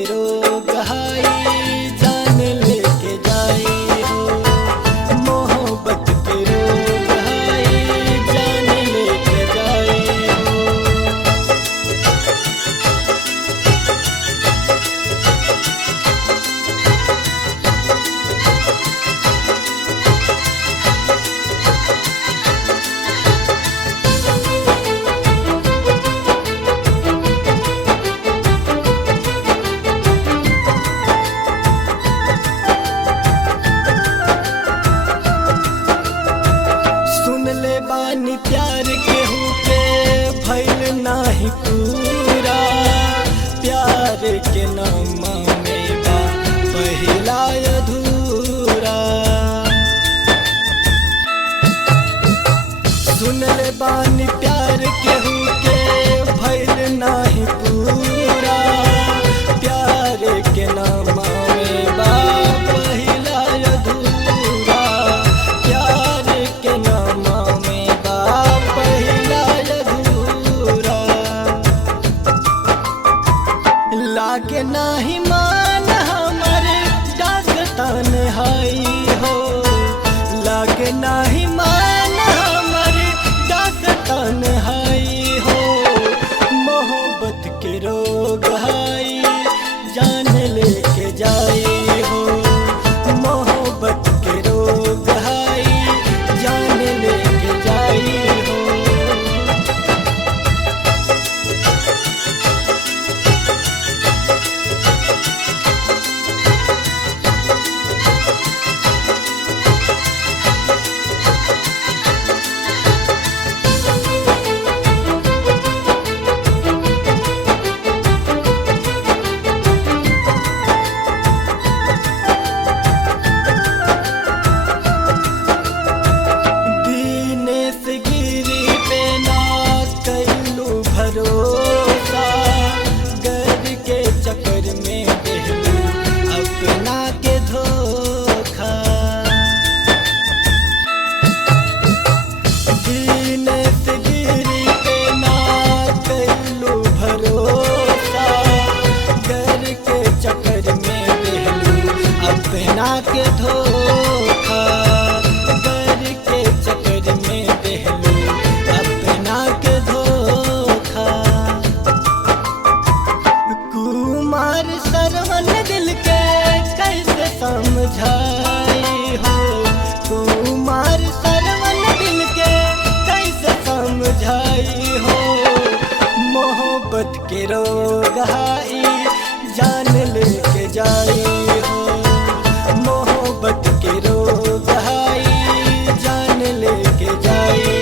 के रोग हाई जान लेके जाए हो। मोहब्बत के रोग हाई जान लेके जाए हो। सुन ले बानी प्यार केहू के भइल नाही पूरा। प्यार के नाम में बा पहिला अधूरा। सुन ले बानी प्यार केहू के भइल नाही पूरा। प्यार के नाम में बा पहिला अधूरा। प्यार के नाम में बा पहिला अधूरा। लागे नाही मान हमर दास्तान हाई हो। लागे नाही मान हमर दास्तान हाई हो। मोहब्बत के रोग हाई जान लेके जाए हो। मोहब्बत के रोग हाई जान लेके जाए हो। दीनेश गिरी पे ना कैलू भरोसा। घर के चक्कर में देलू अपना के धोखा। दीनेश गिरी पे ना कैलू भरोसा। घर के चक्कर में देलू अपना के धोखा। घर के चक्कर में देलू अपना के धोखा। कुमार सरवन दिल के कैसे समझाई हो। कुमार सरवन दिल के कैसे समझाई हो। मोहब्बत के रोग हाई जान लेके जाए हो। मोहब्बत के रोग हाई जान लेके जाए